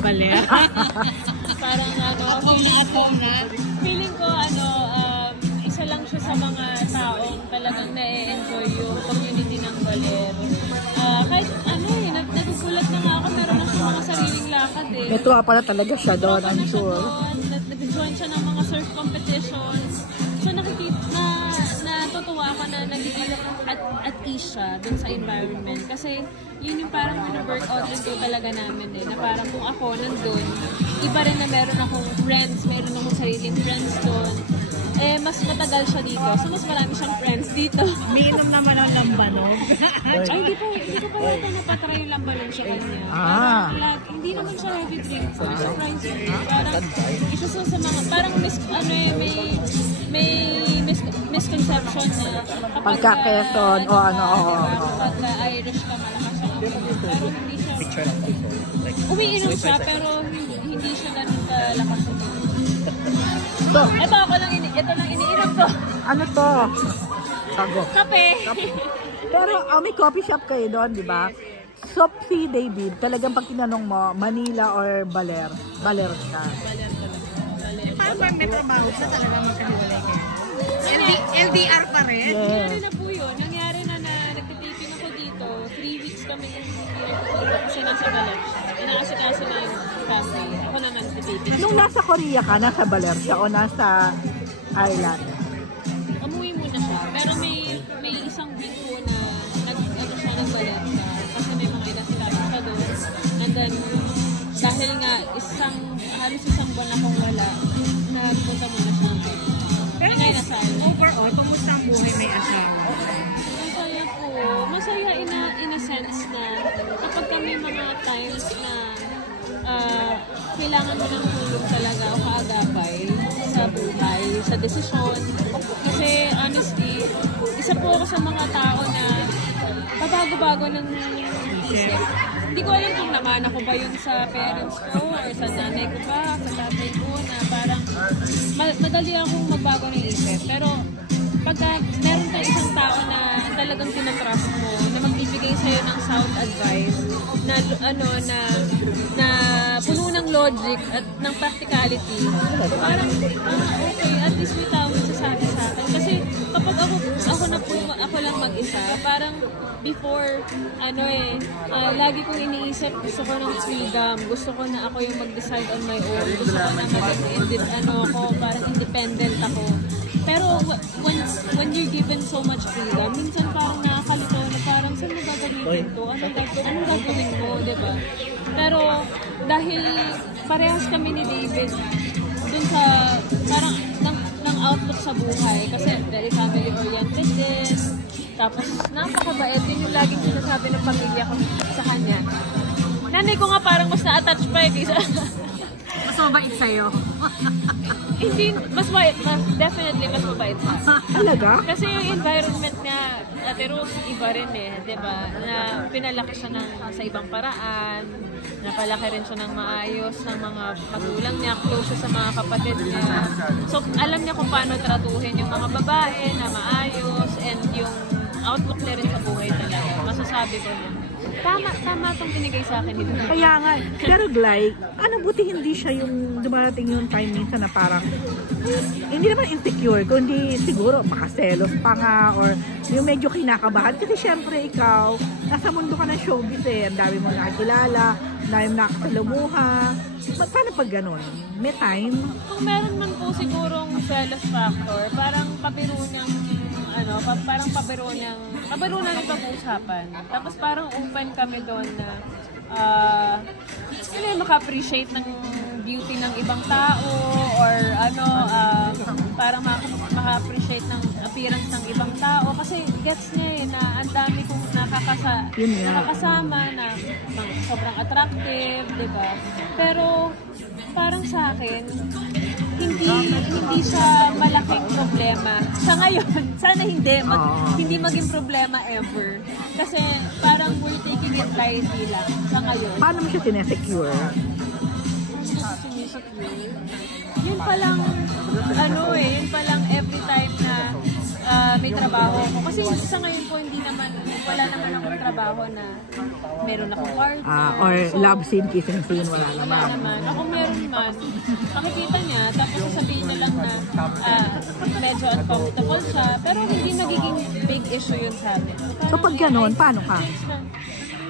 baler. Parang feeling ko isa lang siya sa mga taong talagang na-enjoy yung community ng baler. Kahit nagugulat na nga ako, meron na siya mga sariling lakad eh. May tuwa pala talaga siya doon, I'm sure. Nag-join siya ng mga surf competitions. So natutuwa ako na nagiging at ease siya dun sa environment. Kasi yun yung parang workout din ko talaga namin eh. Na parang kung ako nandun, iba rin na meron akong friends, meron akong sariling friends doon. Mas matagal siya dito. So, mas marami siyang friends dito. Umiinom naman ang lambanog. Ay, hindi ko pa yata napatry yung lambanog sa kanya. Hindi naman siya heavy drink. Surprising. Parang, isa sa mga, parang may misconception na kapag Quezon o kapag Irish ka, malakas siya. Pero hindi siya, umiinom siya, pero hindi siya ganun kalakas. So, ito lang iniinom ko. Ano to? Sago. Kape. Pero may coffee shop kayo doon, di ba? So, si David, talagang pag tinanong mo, Manila or Baler? Baler ka. Baler talaga. Parang pag may trabaho siya, talagang magkahiwalay kayo. LDR pa rin? Yes. Nangyari na po yun. Nangyari na nagtitipin ako dito. 3 weeks kami kasi nasa Baler siya. Inaasikaso na yung cafe. Ako naman nagtitipin. Nung nasa Korea ka, nasa Baler siya o nasa Island? Umuwi muna siya. Pero may isang week po na siya ng Baler siya. Kasi may mga ilang siya doon. And then, dahil nga halos isang buwan akong wala, nagpunta muna siya. Pero overall, kumusta ang buhay may asawa? Masaya po. Masaya in a sense na kapag kami mga times na kailangan mo ng tulong talaga o kaagapay sa buhay, sa desisyon. Kasi honestly, isa po ako sa mga tao na pabago-bago ng isip. Hindi ko alam kung naman ako ba yun sa parents ko or sa nanay ko ba, sa tatay ko na parang madali akong magbago ng isip. Pero pagka meron kang isang tao na talagang tinatrust mo, na magbibigay sa'yo ng sound advice, na puno ng logic at ng practicality, parang okay, at least may tao magsasabi sa akin. Kasi kapag ako lang mag-isa, parang before, lagi kong iniisip, gusto ko ng freedom, gusto ko na ako yung mag-decide on my own, gusto ko na maging parang independent ako. Pero when you're given so much freedom, minsan parang nakakalito na parang saan mo gagawin ito? Anong gagawin mo, diba? Pero dahil parehas kami ni David dun sa parang ng outlook sa buhay, kasi very family-oriented din. Tapos napakabait, yun yung laging sinasabi ng pamilya ko sa kanya. Nanay ko nga parang mas na-attach pa eh. Mas mabait sa'yo? Hindi, definitely mas mabait siya. Talaga? Kasi yung environment niya, Ate Rose, iba rin eh, diba? Na pinalaki siya sa ibang paraan, napalaki rin siya ng maayos ng mga magulang niya, close siya sa mga kapatid niya. So, alam niya kung paano tratuhin yung mga babae na maayos and yung outlook niya rin sa buhay talaga. Masasabi ko na. Tama itong binigay sa akin dito. Kaya nga, pero Glay, buti hindi siya yung dumarating yung time minsan na parang, hindi naman insecure, kundi siguro makaselos pa nga, or yung medyo kinakabahan. Kasi syempre ikaw, nasa mundo ka ng showbiz eh, ang dami mo nakakilala, ang dami mo nakakasalamuha. Paano pag ganun? May time? Kung meron man po sigurong jealous factor, parang pabiro niyang yung pag-uusapan. Tapos parang open kami doon na maka-appreciate ng beauty ng ibang tao or parang maka-appreciate ng appearance ng ibang tao. Kasi gets niya eh, na ang dami kong nakakasama na sobrang attractive, diba? Pero parang sa akin, hindi siya malaking problema. Sa ngayon, sana hindi maging problema ever. Kasi parang we're taking it lightly lang sa ngayon. Paano mo siya sinesecure? Yun palang every time na may trabaho ako. Kasi sa ngayon po, wala naman akong trabaho na meron akong partner. Or love scene, kissing scene, wala Wala naman. naman. Ako meron man, makikita niya, tapos sasabihin niya lang na medyo uncomfortable siya, pero hindi nagiging big issue yun sa amin. So pag gano'n, paano ka?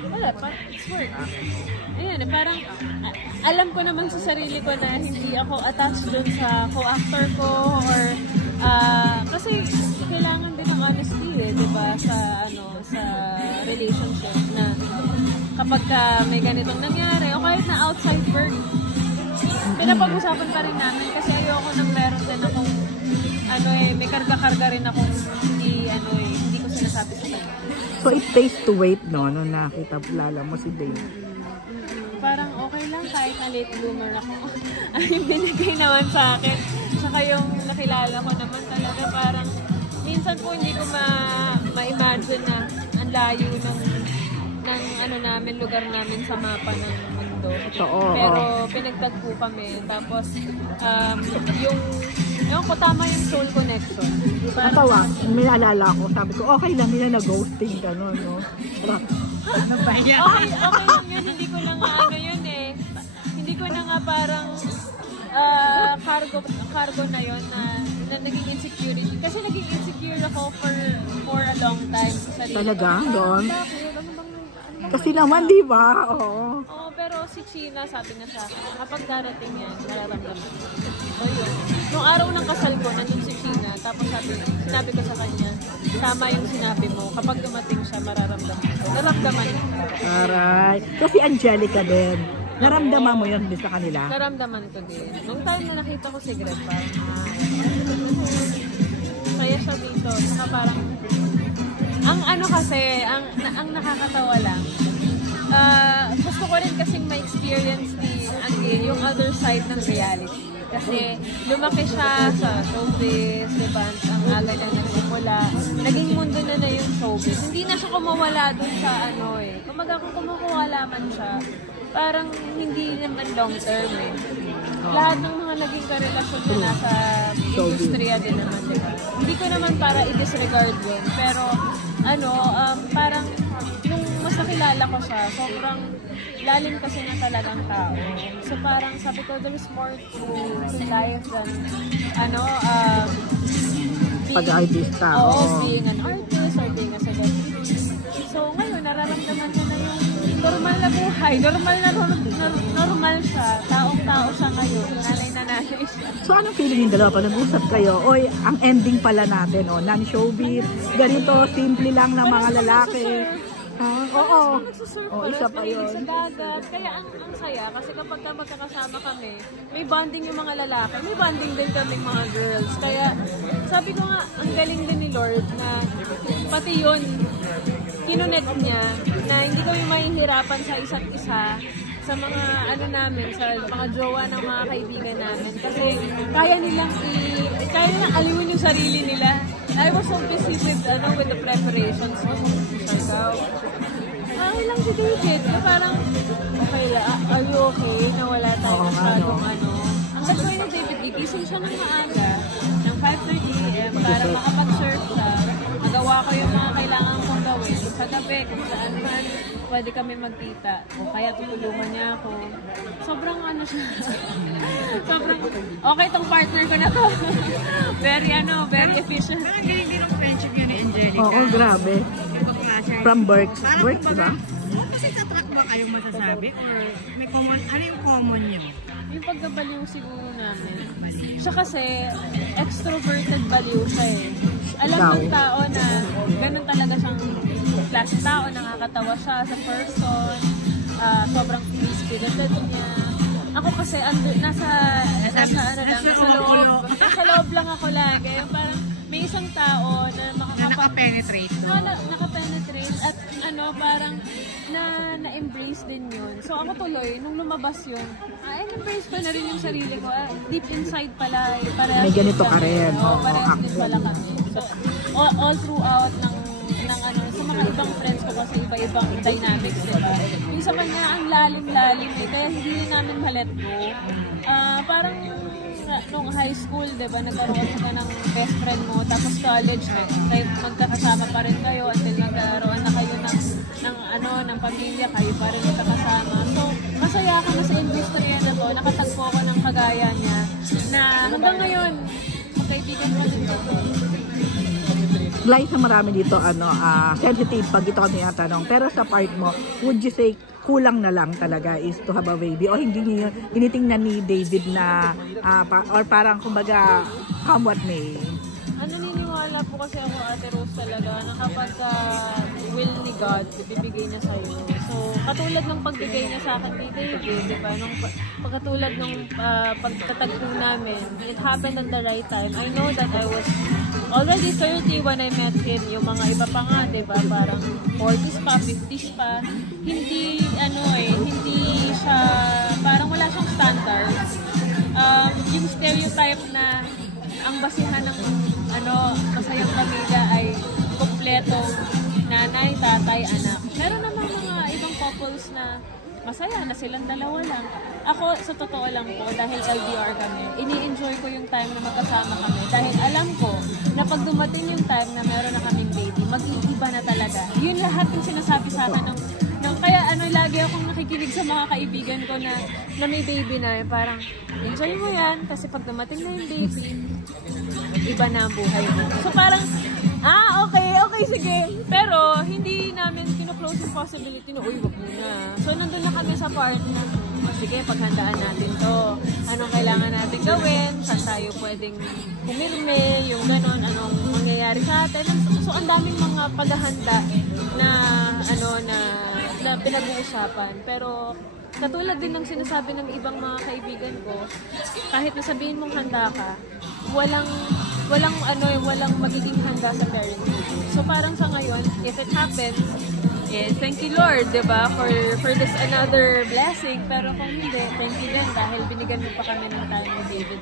Wala pa, it's work. Ayan, parang alam ko naman sa sarili ko na hindi ako attached dun sa co-actor ko or kasi kailangan din ng honesty di ba, sa relationship na kapag may ganitong nangyari o kahit na outside work, pinapag-usapan pa rin namin kasi ayoko nang meron din akong may karga-karga rin akong hindi ko sinasabi sa kanya. So it pays to wait, no? Nung nakita mo si Dave. Parang okay lang kahit na late bloomer ako. Yung binigay naman sa akin. Saka yung nakilala ko naman talaga parang minsan po hindi ko ma-imagine na ang layo ng lugar namin sa mapa ng mundo. Pero pinagtagpo kami. Tapos yung tama yung soul connection. Natawa, may alala ko. Sabi ko, okay lang nila na ghosting ka, no? Okay lang yun. Hindi ko na nga yun eh. Hindi ko na nga parang cargo na yun na naging insecurity. Kasi naging insecure ako for a long time sa sarili. Talaga? Doon? Bakit? Ano bang Kasi naman, di ba? Oo. Oo, pero si China, sabi na sa akin, kapag darating yan, nararamdaman. O yun. Nung araw ng kasal ko, nandun si China, tapos sinabi ko sa kanya, tama yung sinabi mo, kapag dumating siya, mararamdaman ko. Naramdaman ko. Aray. Kasi Angelica din. Naramdaman mo yun din sa kanila? Naramdaman ko din. Nung time na nakita ko si Greg, parang, kaya siya dito. Saka parang, ang nakakatawa lang, gusto ko rin kasing ma-experience ni yung other side ng reality. Kasi lumaki siya sa showbiz, diba? Ang aga na nagsimula. Naging mundo na yung showbiz. Hindi na siya kumawala dun sa Kumaga kung kumukuwala man siya, parang hindi naman long term Lahat ng mga naging karelasyon na nasa industriya din naman, diba? Hindi ko naman para i-disregard yun. Pero, parang nung mas nakilala ko siya, sobrang lalim kasi na talagang tao. So parang sabi ko, there is more to life than, pag-artista. being an artist or being a celebrity. So ngayon, nararamdaman niya na yung normal na buhay. Normal siya. Taong-tao siya ngayon. Nanay siya. So anong feeling yung dalawa pa? Nag-usap kayo? Oy, ang ending pala natin, non-showbiz. Ganito, simple lang na mga lalaki. Oo. Isa pa yun. Sa dagat. Kaya ang saya, kasi kapag magkakasama kami, may bonding yung mga lalaki, may bonding din kaming mga girls. Kaya sabi ko nga, ang galing din ni Lord na pati yun, kinonect niya, na hindi kami mahihirapan sa isa't isa, sa mga namin, sa mga jowa ng mga kaibigan namin. Kasi kaya nilang aliwin yung sarili nila. I was so busy with the preparations. Okay lang si David. Na parang, okay lang, are you okay? Na wala tayong masyadong Ang gagawin ni David, gigising siya ng maaga, ng 5:30 AM, para makapag-surf siya. Nagawa ko yung mga kailangan kong gawin. Sa gabi, kung saan man, pwede kami magkita. O kaya tutulungan niya ako. Sobrang siya. Sobrang, okay tong partner ko na to. Very efficient. Parang galing din ang friendship yun ni Angelica. Oo, grabe. From Berks, diba? Kasi sa-track ba kayong masasabi? Or may common, ano yung common nyo? Yung pagkabaliw siguro namin. Siya kasi, extroverted baliw siya Alam ng tao na ganun talaga siyang klase tao, nakakatawa siya sa person, sobrang free-spirited niya. Ako kasi, nasa loob lang ako lagi. Parang may isang tao na nakapenetrate. Nakapenetrate at parang na-embrace din yun. So ako tuloy, nung lumabas yun, embrace ko na rin yung sarili ko. Deep inside pala, parehas may ganito ka rin. Parehas din pala kami. So, all throughout ng sa mga ibang friends ko kasi iba-ibang dynamics, diba? Yung sa kanya, ang lalim-lalim eh, kaya hindi namin ma-let go. Parang nung high school, diba, nagkaroon ka ng best friend mo, tapos college, magkakasama pa rin kayo until nagkaroon na kayo ng pamilya, kayo pa rin magkakasama. So, masaya ako na sa industriya na to, nakatagpo ako ng kagaya niya, na hanggang ngayon, magkaibigan pa rin ako. Bly, sa marami dito, sensitive pag ito ko tinatanong. Pero sa part mo, would you say kulang na lang talaga is to have a baby? O hindi niyo tinitingnan ni David na, or parang kumbaga, come what may? Naniniwala po kasi ako, Ate Rose, talaga na kapag will ni God, bibigay niya sa'yo. So, katulad ng pagbigay niya sa akin kay David, di ba? Pagkatulad ng pagtatagpo namin, it happened at the right time. I know that I was already 30 when I met him. Yung mga iba pa nga, di ba? Parang 40s pa, 50s pa. Hindi, hindi siya, parang wala siyang standards. Yung stereotype na ang basihan ng masayang pamilya ay kompletong nanay, tatay, anak. Meron naman mga ibang couples na masaya na silang dalawa lang. Ako, sa totoo lang po, dahil LDR kami, ini-enjoy ko yung time na magkasama kami. Dahil alam ko na pag dumating yung time na meron na kaming baby, mag-iiba na talaga. Yun lahat yung sinasabi sa akin kaya lagi akong nakikinig sa mga kaibigan ko na may baby na, parang enjoy mo yan kasi pag dumating na yung baby, iba na ang buhay mo. So parang, okay, sige. Pero hindi namin kino-close yung possibility na, wag muna. So nandun na kami sa part na, sige, paghandaan natin to. Anong kailangan natin gawin? Saan tayo pwedeng pumirme? Yung ganon, anong mangyayari sa atin? So ang daming mga paghahanda na pinag-uusapan. Pero katulad din ng sinasabi ng ibang mga kaibigan ko, kahit nasabihin mong handa ka, walang magiging handa sa parenting. So parang sa ngayon, if it happens, thank you Lord, diba, for this another blessing. Pero kung hindi, thank you din dahil binigyan mo pa kami ng time ni David.